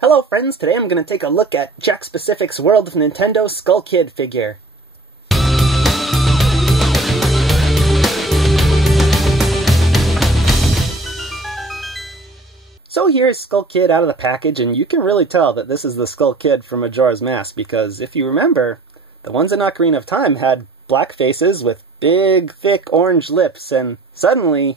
Hello friends, today I'm going to take a look at Jakks Pacific's World of Nintendo Skull Kid figure. So here is Skull Kid out of the package, and you can really tell that this is the Skull Kid from Majora's Mask, because if you remember, the ones in Ocarina of Time had black faces with big, thick orange lips, and suddenly,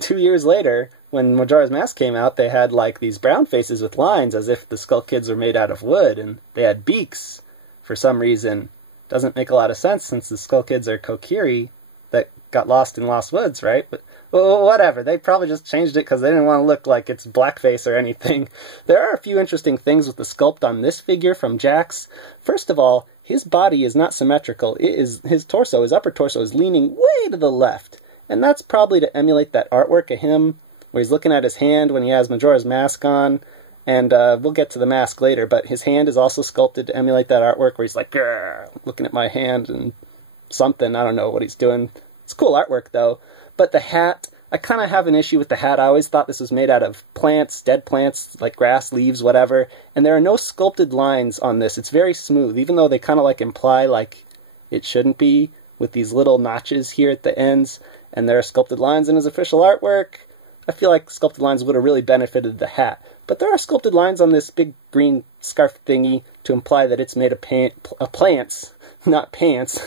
2 years later, when Majora's Mask came out, they had like these brown faces with lines as if the Skull Kids were made out of wood, and they had beaks for some reason. Doesn't make a lot of sense since the Skull Kids are Kokiri that got lost in Lost Woods, right? But well, whatever. They probably just changed it because they didn't want to look like it's blackface or anything. There are a few interesting things with the sculpt on this figure from Jakks. First of all, his body is not symmetrical. His torso, his upper torso, is leaning way to the left. And that's probably to emulate that artwork of him where he's looking at his hand when he has Majora's Mask on. And we'll get to the mask later, but his hand is also sculpted to emulate that artwork where he's like, grrr, looking at my hand and something. I don't know what he's doing. It's cool artwork, though. But the hat, I kind of have an issue with the hat. I always thought this was made out of plants, dead plants, like grass, leaves, whatever. And there are no sculpted lines on this. It's very smooth, even though they kind of like imply like it shouldn't be, with these little notches here at the ends. And there are sculpted lines in his official artwork. I feel like sculpted lines would have really benefited the hat. But there are sculpted lines on this big green scarf thingy to imply that it's made of plants, not pants.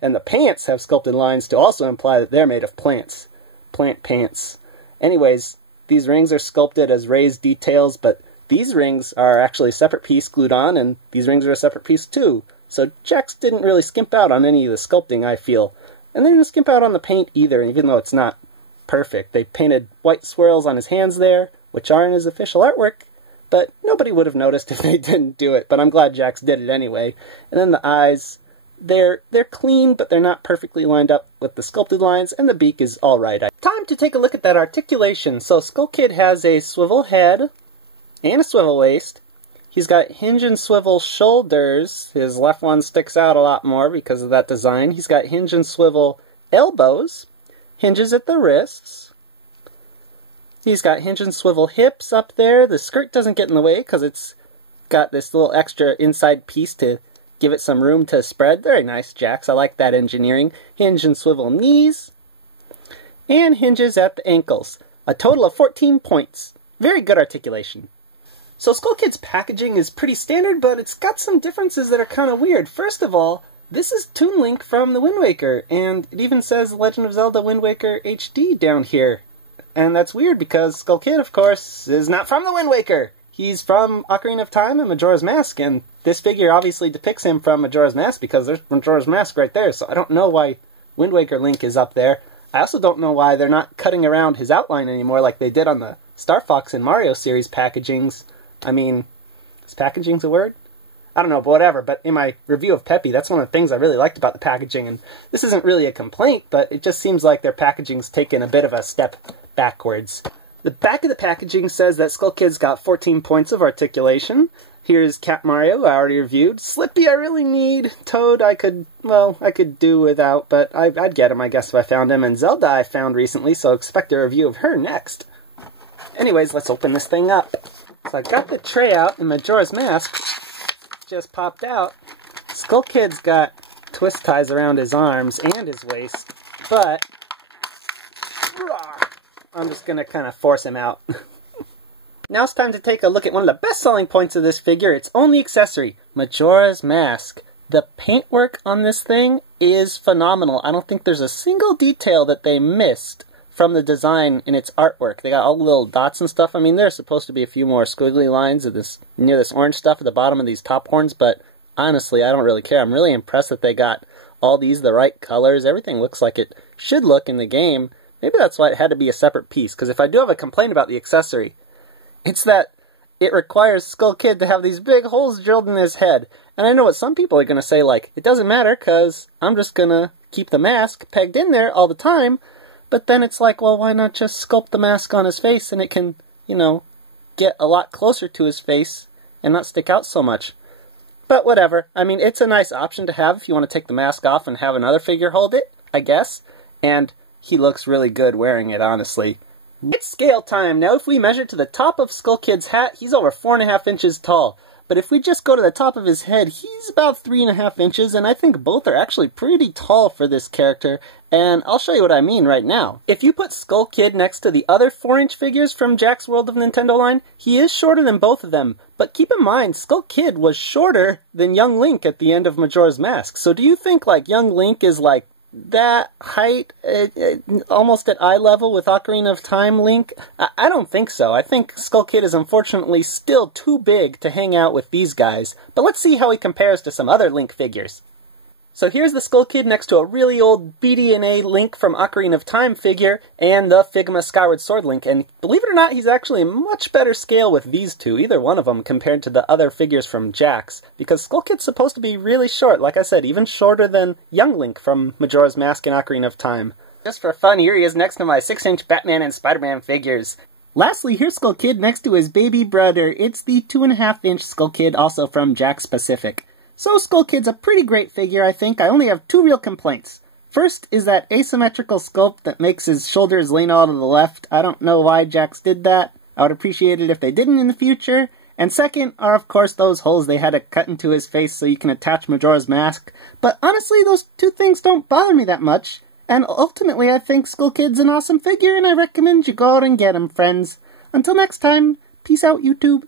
And the pants have sculpted lines to also imply that they're made of plants. Plant pants. Anyways, these rings are sculpted as raised details, but these rings are actually a separate piece glued on, and these rings are a separate piece too. So Jakks didn't really skimp out on any of the sculpting, I feel. And they didn't skimp out on the paint either, even though it's not perfect. They painted white swirls on his hands there, which are in his official artwork, but nobody would have noticed if they didn't do it, but I'm glad Jakks did it anyway. And then the eyes, they're clean, but they're not perfectly lined up with the sculpted lines, and the beak is alright. Time to take a look at that articulation. So Skull Kid has a swivel head and a swivel waist. He's got hinge and swivel shoulders. His left one sticks out a lot more because of that design. He's got hinge and swivel elbows. Hinges at the wrists. He's got hinge and swivel hips up there. The skirt doesn't get in the way because it's got this little extra inside piece to give it some room to spread. Very nice, Jakks. I like that engineering. Hinge and swivel knees. And hinges at the ankles. A total of 14 points. Very good articulation. So Skull Kid's packaging is pretty standard, but it's got some differences that are kind of weird. First of all, this is Toon Link from the Wind Waker, and it even says Legend of Zelda Wind Waker HD down here. And that's weird because Skull Kid, of course, is not from the Wind Waker. He's from Ocarina of Time and Majora's Mask, and this figure obviously depicts him from Majora's Mask because there's Majora's Mask right there, so I don't know why Wind Waker Link is up there. I also don't know why they're not cutting around his outline anymore like they did on the Star Fox and Mario series packagings. I mean, is packaging's a word? I don't know, but whatever. But in my review of Peppy, that's one of the things I really liked about the packaging. And this isn't really a complaint, but it just seems like their packaging's taken a bit of a step backwards. The back of the packaging says that Skull Kid's got 14 points of articulation. Here's Cat Mario, I already reviewed. Slippy I really need. Toad I could do without, but I'd get him, I guess, if I found him. And Zelda I found recently, so expect a review of her next. Anyways, let's open this thing up. So I got the tray out, and Majora's Mask just popped out. Skull Kid's got twist ties around his arms and his waist, but I'm just going to kind of force him out. Now it's time to take a look at one of the best selling points of this figure. Its only accessory, Majora's Mask. The paintwork on this thing is phenomenal. I don't think there's a single detail that they missed from the design in its artwork. They got all the little dots and stuff. I mean, there's supposed to be a few more squiggly lines of this near this orange stuff at the bottom of these top horns, but honestly, I don't really care. I'm really impressed that they got all these the right colors. Everything looks like it should look in the game. Maybe that's why it had to be a separate piece, because if I do have a complaint about the accessory, it's that it requires Skull Kid to have these big holes drilled in his head. And I know what some people are going to say, like, it doesn't matter because I'm just going to keep the mask pegged in there all the time. But then it's like, well, why not just sculpt the mask on his face and it can, you know, get a lot closer to his face and not stick out so much. But whatever. I mean, it's a nice option to have if you want to take the mask off and have another figure hold it, I guess. And he looks really good wearing it, honestly. It's scale time! Now if we measure to the top of Skull Kid's hat, he's over 4.5 inches tall. But if we just go to the top of his head, he's about 3.5 inches, and I think both are actually pretty tall for this character, and I'll show you what I mean right now. If you put Skull Kid next to the other 4-inch figures from Jack's World of Nintendo line, he is shorter than both of them, but keep in mind, Skull Kid was shorter than young Link at the end of Majora's Mask, so do you think like young Link is like that height, almost at eye level with Ocarina of Time Link? I don't think so. I think Skull Kid is unfortunately still too big to hang out with these guys. But let's see how he compares to some other Link figures. So here's the Skull Kid next to a really old BD&A Link from Ocarina of Time figure and the Figma Skyward Sword Link, and believe it or not, he's actually a much better scale with these two, either one of them, compared to the other figures from Jack's, because Skull Kid's supposed to be really short, like I said, even shorter than young Link from Majora's Mask and Ocarina of Time. Just for fun, here he is next to my 6-inch Batman and Spider-Man figures. Lastly, here's Skull Kid next to his baby brother. It's the 2.5-inch Skull Kid, also from Jack's Pacific. So Skull Kid's a pretty great figure, I think. I only have 2 real complaints. First is that asymmetrical sculpt that makes his shoulders lean all to the left. I don't know why Jack's did that. I would appreciate it if they didn't in the future. And second are, of course, those holes they had to cut into his face so you can attach Majora's Mask. But honestly, those 2 things don't bother me that much. And ultimately, I think Skull Kid's an awesome figure, and I recommend you go out and get him, friends. Until next time, peace out, YouTube.